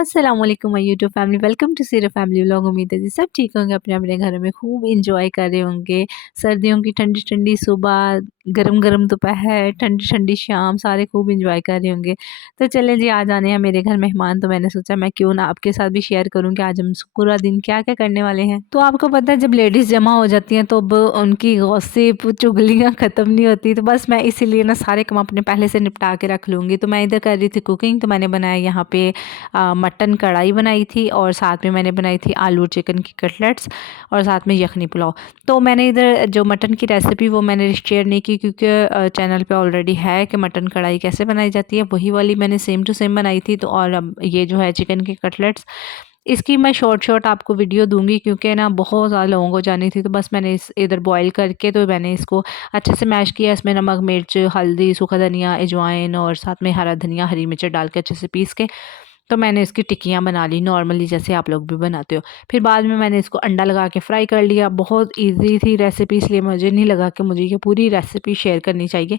अस्सलाम वालेकुम my YouTube family, welcome to Sira family vlog. उम्मीद है जी सब ठीक होंगे, अपने अपने घरों में खूब इंजॉय कर रहे होंगे। सर्दियों की ठंडी ठंडी सुबह, गरम गरम दोपहर, ठंडी ठंडी शाम, सारे खूब इंजॉय कर रहे होंगे। तो चलें जी, आज आने हैं मेरे घर मेहमान, तो मैंने सोचा मैं क्यों ना आपके साथ भी शेयर करूँ कि आज हम पूरा दिन क्या क्या करने वाले हैं। तो आपको पता है, जब लेडीज़ जमा हो जाती हैं तो अब उनकी गॉसिप चुगलियाँ ख़त्म नहीं होती। तो बस मैं इसीलिए ना सारे काम अपने पहले से निपटा के रख लूँगी। तो मैं इधर कर रही थी कुकिंग, तो मैंने बनाया यहाँ पे मटन कढ़ाई बनाई थी और साथ में मैंने बनाई थी आलू चिकन की कटलेट्स और साथ में यखनी पुलाव। तो मैंने इधर जो मटन की रेसिपी वो मैंने शेयर नहीं की, क्योंकि चैनल पे ऑलरेडी है कि मटन कढ़ाई कैसे बनाई जाती है, वही वाली मैंने सेम टू सेम बनाई थी। तो और अब ये जो है चिकन की कटलेट्स, इसकी मैं शॉर्ट आपको वीडियो दूंगी, क्योंकि ना बहुत ज़्यादा लोगों को जानी थी। तो बस मैंने इस इधर बॉईल करके तो मैंने इसको अच्छे से मैश किया। इसमें नमक, मिर्च, हल्दी, सूखा धनिया, अजवाइन और साथ में हरा धनिया, हरी मिर्च डाल के अच्छे से पीस के तो मैंने इसकी टिक्कियाँ बना ली नॉर्मली, जैसे आप लोग भी बनाते हो। फिर बाद में मैंने इसको अंडा लगा के फ्राई कर लिया। बहुत ईज़ी थी रेसिपी, इसलिए मुझे नहीं लगा कि मुझे ये पूरी रेसिपी शेयर करनी चाहिए,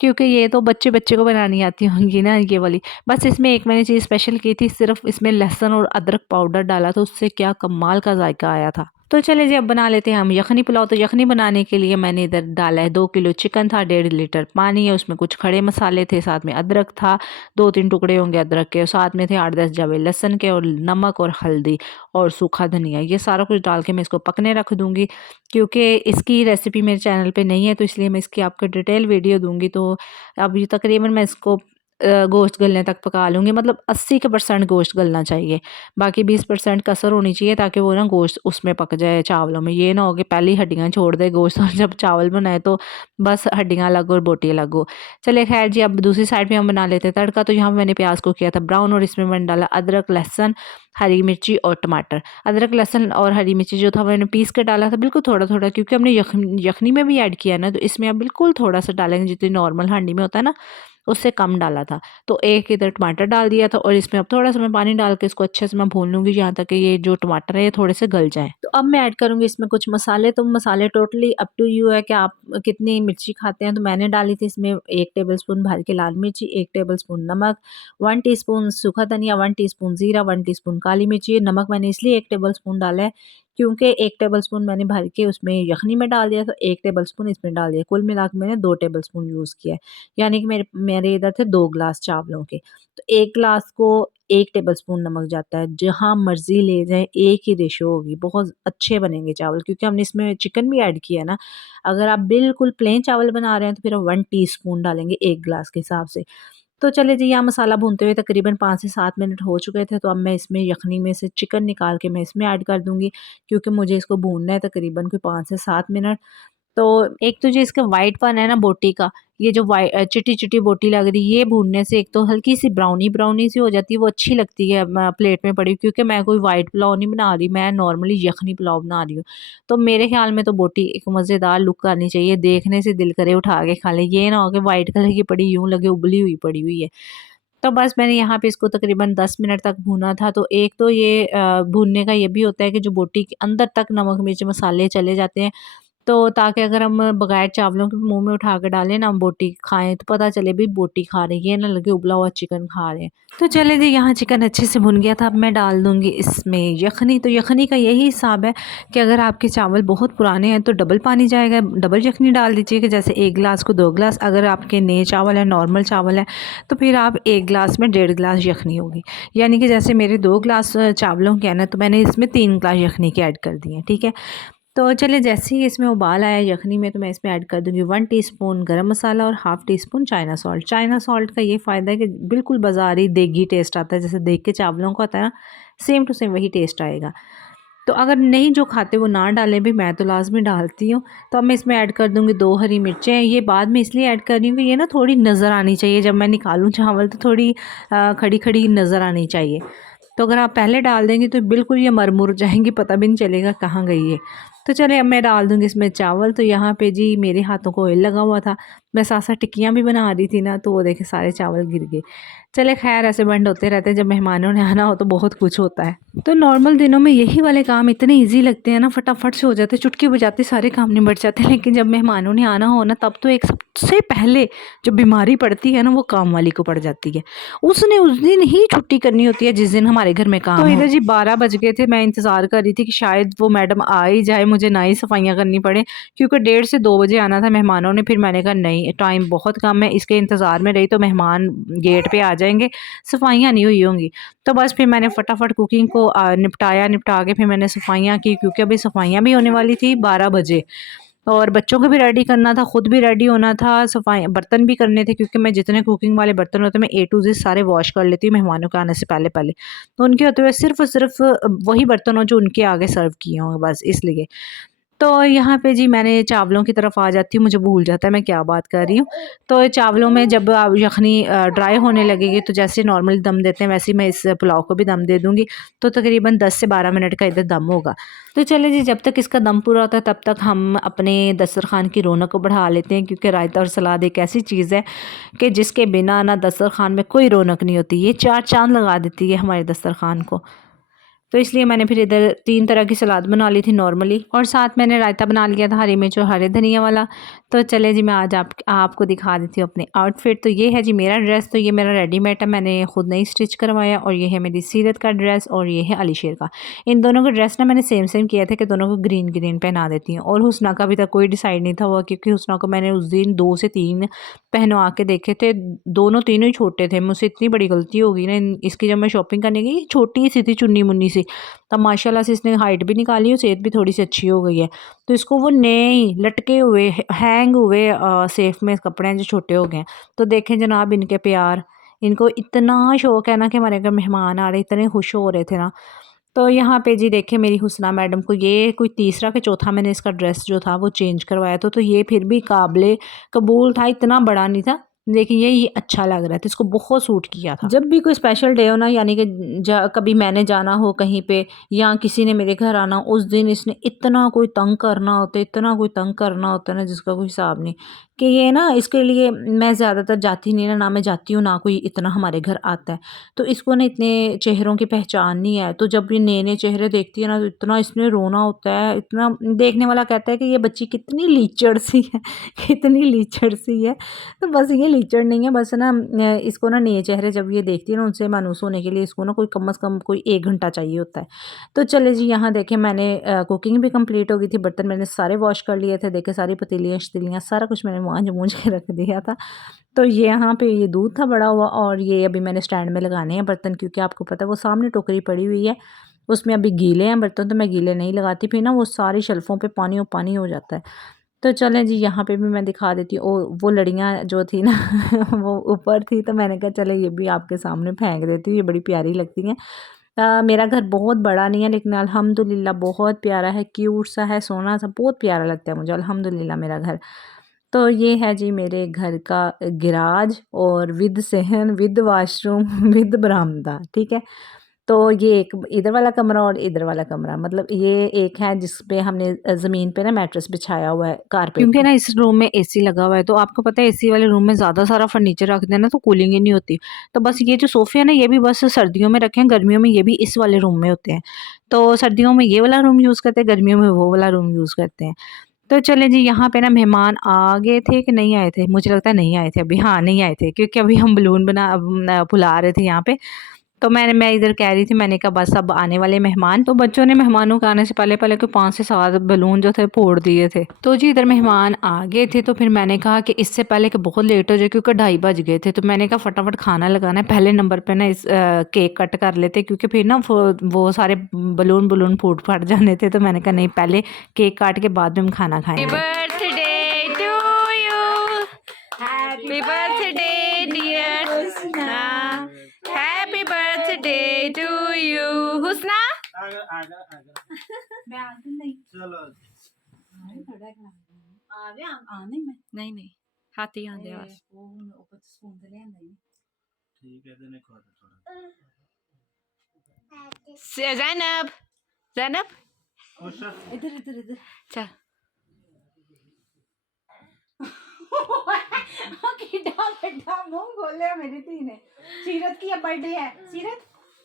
क्योंकि ये तो बच्चे को बनानी आती होंगी ना ये वाली। बस इसमें एक मैंने चीज़ स्पेशल की थी, सिर्फ़ इसमें लहसुन और अदरक पाउडर डाला, तो उससे क्या कमाल का जायका आया था। तो चलिए जी, अब बना लेते हैं हम यखनी पुलाव। तो यखनी बनाने के लिए मैंने इधर डाला है 2 किलो चिकन था, 1.5 लीटर पानी है, उसमें कुछ खड़े मसाले थे, साथ में अदरक था, 2-3 टुकड़े होंगे अदरक के, और साथ में थे 8-10 जवे लहसुन के, और नमक और हल्दी और सूखा धनिया। ये सारा कुछ डाल के मैं इसको पकने रख दूँगी, क्योंकि इसकी रेसिपी मेरे चैनल पे नहीं है, तो इसलिए मैं इसकी आपको डिटेल वीडियो दूँगी। तो अब ये तकरीबन मैं इसको गोश्त गलने तक पका लूँगी, मतलब 80% गोश्त गलना चाहिए, बाकी 20% कसर होनी चाहिए, ताकि वो ना गोश्त उसमें पक जाए चावलों में। ये ना हो कि पहले ही हड्डियाँ छोड़ दे गोश्त और जब चावल बनाए तो बस हड्डियाँ अलग और बोटी अलग हो। चलिए खैर जी, अब दूसरी साइड पे हम बना लेते हैं तड़का। तो यहाँ पे मैंने प्याज को किया था ब्राउन, और इसमें मैंने डाला अदरक, लहसुन, हरी मिर्ची और टमाटर। अदरक, लहसुन और हरी मिर्ची जो था मैंने पीस के डाला था, बिल्कुल थोड़ा-थोड़ा, क्योंकि हमने यखनी में भी ऐड किया है ना, तो इसमें आप बिल्कुल थोड़ा-सा डालेंगे, जितनी नॉर्मल हांडी में होता है ना, उससे कम डाला था। तो एक इधर टमाटर डाल दिया था, और इसमें अब थोड़ा-सा मैं पानी डाल के इसको अच्छे से मैं भून लूँगी, यहाँ तक कि ये जो टमाटर है ये थोड़े से गल जाएँ। तो अब मैं ऐड करूँगी इसमें कुछ मसाले। तो मसाले टोटली अप टू यू है कि आप कितनी मिर्ची खाते हैं। तो मैंने डाली थी इसमें 1 टेबलस्पून भर के लाल मिर्ची, 1 टेबलस्पून नमक, 1 टीस्पून सूखा धनिया, 1 टीस्पून जीरा, 1 टीस्पून काली मिर्ची। ये नमक मैंने इसलिए 1 टेबलस्पून डाला है, क्योंकि 1 टेबलस्पून मैंने भर के उसमें यखनी में डाल दिया, तो 1 टेबलस्पून इसमें डाल दिया। कुल मिला के मैंने 2 टेबलस्पून यूज़ किया है। यानी कि मेरे मेरे इधर थे 2 ग्लास चावलों के। तो 1 ग्लास को 1 टेबलस्पून नमक जाता है। जहाँ मर्ज़ी ले जाएँ, एक ही रेशो होगी, बहुत अच्छे बनेंगे चावल, क्योंकि हमने इसमें चिकन भी ऐड किया है ना। अगर आप बिल्कुल प्लेन चावल बना रहे हैं तो फिर आप 1 टीस्पून डालेंगे 1 ग्लास के हिसाब से। तो चलिए जी, यहाँ मसाला भूनते हुए तकरीबन 5 से 7 मिनट हो चुके थे। तो अब मैं इसमें यखनी में से चिकन निकाल के मैं इसमें ऐड कर दूँगी, क्योंकि मुझे इसको भूनना है तकरीबन कोई 5 से 7 मिनट। तो एक तो जो इसका व्हाइटपन है ना बोटी का, ये जो चिटी-चिटी बोटी लग रही है, ये भूनने से एक तो हल्की-सी ब्राउनी-ब्राउनी सी हो जाती है, वो अच्छी लगती है प्लेट में पड़ी हुई, क्योंकि मैं कोई व्हाइट पुलाव नहीं बना रही, मैं नॉर्मली यखनी पुलाव बना रही हूँ। तो मेरे ख़्याल में तो बोटी एक मज़ेदार लुक आनी चाहिए, देखने से दिल करे उठा के खा लें। ये ना हो कि व्हाइट कलर की पड़ी यूँ लगे उबली हुई पड़ी हुई है। तो बस मैंने यहाँ पे इसको तकरीबन 10 मिनट तक भूना था। तो एक तो ये भूनने का ये भी होता है कि जो बोटी के अंदर तक नमक, मिर्च, मसाले चले जाते हैं, तो ताकि अगर हम बगैर चावलों के मुँह में उठा के डालें ना, हम बोटी खाएँ, तो पता चले भई बोटी खा रहे हैं, ये ना लगे उबला हुआ चिकन खा रहे हैं। तो चलिए जी, यहाँ चिकन अच्छे से भुन गया था। अब मैं डाल दूँगी इसमें यखनी। तो यखनी का यही हिसाब है कि अगर आपके चावल बहुत पुराने हैं तो डबल पानी जाएगा, डबल यखनी डाल दीजिए, कि जैसे 1 ग्लास को 2 ग्लास। अगर आपके नए चावल हैं, नॉर्मल चावल हैं, तो फिर आप 1 ग्लास में 1.5 ग्लास यखनी होगी। यानी कि जैसे मेरे 2 ग्लास चावलों के हैं ना, तो मैंने इसमें 3 ग्लास यखनी के ऐड कर दिए हैं, ठीक है। तो चलिए, जैसे ही इसमें उबाल आया यखनी में, तो मैं इसमें ऐड कर दूँगी 1 टीस्पून गरम मसाला और half teaspoon China salt. China salt का ये फ़ायदा है कि बिल्कुल बाज़ारी देगी टेस्ट आता है, जैसे देग के चावलों का होता है ना, सेम टू सेम वही टेस्ट आएगा। तो अगर नहीं जो खाते वो ना डालें भी, मैं तो लाज़मी डालती हूँ। तो अब मैं इसमें ऐड कर दूँगी 2 हरी मिर्चें। ये बाद में इसलिए ऐड कर रही हूँ कि ये ना थोड़ी नज़र आनी चाहिए, जब मैं निकालूँ चावल तो थोड़ी खड़ी-खड़ी नज़र आनी चाहिए। तो अगर आप पहले डाल देंगी तो बिल्कुल ये मर-मुर जाएँगी, पता भी नहीं चलेगा कहाँ गई है। तो चलिए, अब मैं डाल दूँगी इसमें चावल। तो यहाँ पे जी मेरे हाथों को ऑयल लगा हुआ था। मैं साथ साथ टिक्कियाँ भी बना रही थी ना, तो वो देखे सारे चावल गिर गए। चले खैर, ऐसे बंद होते रहते हैं, जब मेहमानों ने आना हो तो बहुत कुछ होता है। तो नॉर्मल दिनों में यही वाले काम इतने ईजी लगते हैं ना, फटाफट से हो जाते हैं, चुटकी बजाते सारे काम निबट जाते हैं। लेकिन जब मेहमानों ने आना हो ना, तब तो एक सबसे पहले जो बीमारी पड़ती है ना, वो काम वाली को पड़ जाती है। उसने उस दिन ही छुट्टी करनी होती है जिस दिन हमारे घर में काम हो। तो इधर जी 12 बज गए थे, मैं इंतज़ार कर रही थी कि शायद वो मैडम आ ही जाए, मुझे ना ही सफाइयाँ करनी पड़े, क्योंकि 1:30 से 2 बजे आना था मेहमानों ने। फिर मैंने कहा नहीं, टाइम बहुत कम है, इसके इंतज़ार में रही तो मेहमान गेट पे आ जाएंगे, सफाइयाँ नहीं हुई होंगी। तो बस फिर मैंने फटाफट कुकिंग को निपटा के फिर मैंने सफाइयाँ की, क्योंकि अभी सफाइयाँ भी होने वाली थी 12 बजे, और बच्चों को भी रेडी करना था, खुद भी रेडी होना था, सफाई बर्तन भी करने थे, क्योंकि मैं जितने कुकिंग वाले बर्तन होते हैं मैं A to Z सारे वॉश कर लेती हूँ मेहमानों के आने से पहले पहले। तो उनके होते हुए सिर्फ और सिर्फ वही बर्तन हो जो उनके आगे सर्व किए होंगे, बस इसलिए। तो यहाँ पे जी मैंने चावलों की तरफ आ जाती हूँ, मुझे भूल जाता है मैं क्या बात कर रही हूँ। तो चावलों में जब यखनी ड्राई होने लगेगी, तो जैसे नॉर्मल दम देते हैं वैसे ही मैं इस पुलाव को भी दम दे दूँगी। तो तकरीबन 10 से 12 मिनट का इधर दम होगा। तो चलिए जी, जब तक इसका दम पूरा होता है तब तक हम अपने दस्तरखान की रौनक को बढ़ा लेते हैं, क्योंकि रायता और सलाद एक ऐसी चीज़ है कि जिसके बिना ना दस्तरखान में कोई रौनक नहीं होती। ये 4 चाँद लगा देती है हमारे दस्तरखान को। तो इसलिए मैंने फिर इधर 3 तरह की सलाद बना ली थी नॉर्मली, और साथ मैंने रायता बना लिया था हरी मिर्च और हरे धनिया वाला। तो चले जी, मैं आज आपको दिखा देती हूँ अपने आउटफिट। तो ये है जी मेरा ड्रेस, तो ये मेरा रेडीमेड है, मैंने खुद नहीं स्टिच करवाया, और ये है मेरी सीरत का ड्रेस, और ये है अलीशेर का। इन दोनों का ड्रेस ना मैंने सेम सेम किया था कि दोनों को ग्रीन ग्रीन पहना देती हूँ। और हुस्ना का अभी तक कोई डिसाइड नहीं था हुआ, क्योंकि हुस्ना को मैंने उस दिन 2 से 3 पहनवा के देखे थे, दोनों तीनों ही छोटे थे। मुझसे इतनी बड़ी गलती हो गई ना इसकी, जब मैं शॉपिंग करने गई, छोटी सी थी चुन्नी मुन्नी सी, तब माशाल्लाह से इसने हाइट भी निकाली और सेहत भी थोड़ी सी अच्छी हो गई है। तो इसको वो नए ही लटके हुए हैंग हुए सेफ में कपड़े हैं जो छोटे हो गए हैं। तो देखें जनाब इनके प्यार, इनको इतना शौक है ना कि हमारे घर मेहमान आ रहे, इतने खुश हो रहे थे ना। तो यहाँ पे जी देखिए मेरी हुस्ना मैडम को ये कोई तीसरा कि चौथा मैंने इसका ड्रेस जो था वो चेंज करवाया था, तो ये फिर भी काबिले कबूल था, इतना बड़ा नहीं था, लेकिन ये अच्छा लग रहा था, इसको बहुत सूट किया था। जब भी कोई स्पेशल डे हो ना, यानी कि कभी मैंने जाना हो कहीं पे या किसी ने मेरे घर आना, उस दिन इसने इतना कोई तंग करना होता है, इतना कोई तंग करना होता है ना जिसका कोई हिसाब नहीं। कि ये ना इसके लिए मैं ज़्यादातर जाती नहीं ना मैं जाती हूँ, ना कोई इतना हमारे घर आता है। तो इसको ना इतने चेहरों की पहचान नहीं है, तो जब ये नए-नए चेहरे देखती है ना, तो इतना इसने रोना होता है, इतना देखने वाला कहता है कि ये बच्ची कितनी लीचड़ सी है, कितनी लीचड़ सी है। तो बस ये लीचड़ नहीं है, बस ना इसको ना नए चेहरे जब ये देखती है ना, उनसे मानूस होने के लिए इसको ना कोई कम से कम कोई 1 घंटा चाहिए होता है। तो चलिए जी, यहाँ देखें मैंने कुकिंग भी कंप्लीट हो गई थी, बर्तन मैंने सारे वॉश कर लिए थे, देखे सारी पतीलियाँ-शतीलियाँ सारा कुछ मैंने मांज-मूंज के रख दिया था। तो ये यहाँ पे ये दूध था बड़ा हुआ, और ये अभी मैंने स्टैंड में लगाने हैं बर्तन, क्योंकि आपको पता है वो सामने टोकरी पड़ी हुई है, उसमें अभी गीले हैं बर्तन, तो मैं गीले नहीं लगाती, फिर ना वो सारी शेल्फ़ों पे पानी और पानी हो जाता है। तो चलें जी, यहाँ पे भी मैं दिखा देती हूँ। वो लड़ियाँ जो थी ना वो ऊपर थी, तो मैंने कहा चले ये भी आपके सामने फेंक देती हूँ, ये बड़ी प्यारी लगती हैं। मेरा घर बहुत बड़ा नहीं है, लेकिन अल्हम्दुलिल्लाह बहुत प्यारा है, क्यूट सा है, सोना सा, बहुत प्यारा लगता है मुझे अल्हम्दुलिल्लाह मेरा घर। तो ये है जी मेरे घर का गैराज, और विद सहन, विद वॉशरूम, विद बरामदा, ठीक है। तो ये एक इधर वाला कमरा और इधर वाला कमरा, मतलब ये एक है जिस पे हमने ज़मीन पे ना मैट्रेस बिछाया हुआ है कारपेट क्योंकि ना इस रूम में एसी लगा हुआ है, तो आपको पता है एसी वाले रूम में ज़्यादा सारा फर्नीचर रख देना तो कूलिंग ही नहीं होती। तो बस ये जो सोफ़े है ना, ये भी बस सर्दियों में रखें, गर्मियों में ये भी इस वाले रूम में होते हैं। तो सर्दियों में ये वाला रूम यूज़ करते हैं, गर्मियों में वो वाला रूम यूज़ करते हैं। तो चलें जी, यहाँ पे ना मेहमान आ गए थे कि नहीं आए थे? मुझे लगता है नहीं आए थे अभी, हाँ, नहीं आए थे, क्योंकि अभी हम बलून फुला रहे थे यहाँ पे। तो मैं इधर कह रही थी, मैंने कहा बस अब आने वाले मेहमान, तो बच्चों ने मेहमानों के आने से पहले कोई 5 से 7 बलून जो थे फोड़ दिए थे। तो जी इधर मेहमान आ गए थे, तो फिर मैंने कहा कि इससे पहले कि बहुत लेट हो जाए, क्योंकि 2:30 बज गए थे, तो मैंने कहा फटाफट खाना लगाना है, पहले नंबर पे ना इस केक कट कर लेते, क्योंकि फिर ना वो सारे बलून फूट फट जाने थे। तो मैंने कहा नहीं, पहले केक काट के बाद में हम खाना खाएंगे। Birthday to you, happy birthday dear Husna, happy birthday to you Husna. मैं आगे नहीं, चलो आ गया आने में, नहीं हाथी आंदे बस वो ऊपर स्पून से ले आंदे, ठीक है देने खा थोड़ा। ज़ैनब इधर चल। किड्डा बड़ा मुंह खोलिया मेरी धी ने। सीरत की बर्थडे है। सीरत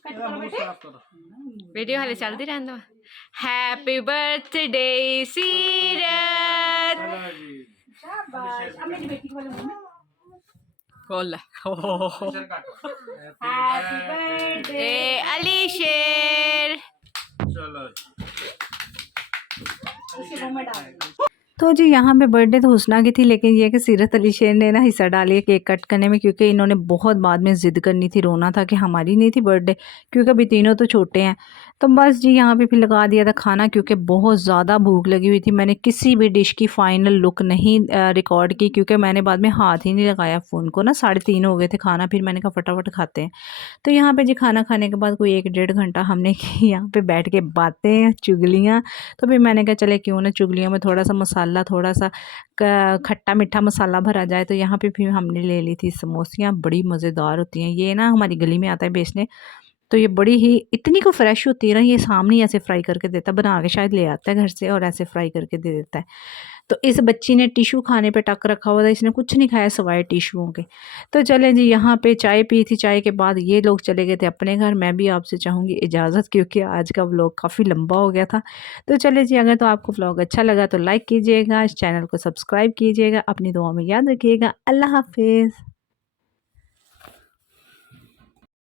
कट करो बेटे। वीडियो हाले चलती रहने दो। हैप्पी बर्थडे सीरत। शाबाश। अब मेरी बेटी को बोलो खोल। Happy birthday Alisher. चलो इसे मुंह में डाल। तो जी यहाँ पे बर्थडे तो हुस्ना की थी, लेकिन ये कि सीरत अली शेर ने ना हिस्सा डाली है केक कट करने में, क्योंकि इन्होंने बहुत बाद में ज़िद करनी थी, रोना था कि हमारी नहीं थी बर्थडे, क्योंकि अभी तीनों तो छोटे हैं। तो बस जी यहाँ पे फिर लगा दिया था खाना, क्योंकि बहुत ज़्यादा भूख लगी हुई थी। मैंने किसी भी डिश की फ़ाइनल लुक नहीं रिकॉर्ड की, क्योंकि मैंने बाद में हाथ ही नहीं लगाया फ़ोन को ना। 3:30 हो गए थे खाना, फिर मैंने कहा फटाफट खाते हैं। तो यहाँ पे जी खाना खाने के बाद कोई 1-1.5 घंटा हमने की यहाँ पे बैठ के बातें चुगलियाँ। तो फिर मैंने कहा चले क्यों ना चुगलियों में थोड़ा सा मसाला, थोड़ा सा खट्टा मीठा मसाला भरा जाए। तो यहाँ पे फिर हमने ले ली थी समोसियाँ, बड़ी मज़ेदार होती हैं ये ना, हमारी गली में आता है बेचने। तो ये बड़ी ही इतनी को फ्रेश होती है ना, ये सामने ऐसे फ्राई करके देता है, बना के शायद ले आता है घर से और ऐसे फ्राई करके दे देता है। तो इस बच्ची ने टिशू खाने पे टक रखा हुआ था, इसने कुछ नहीं खाया सिवाय टिशुओं के। तो चले जी यहाँ पे चाय पी थी, चाय के बाद ये लोग चले गए थे अपने घर। मैं भी आपसे चाहूँगी इजाज़त, क्योंकि आज का व्लॉग काफ़ी लंबा हो गया था। तो चले जी, अगर तो आपको व्लॉग अच्छा लगा तो लाइक कीजिएगा, इस चैनल को सब्सक्राइब कीजिएगा, अपनी दुआ में याद रखिएगा। अल्लाह हाफिज़।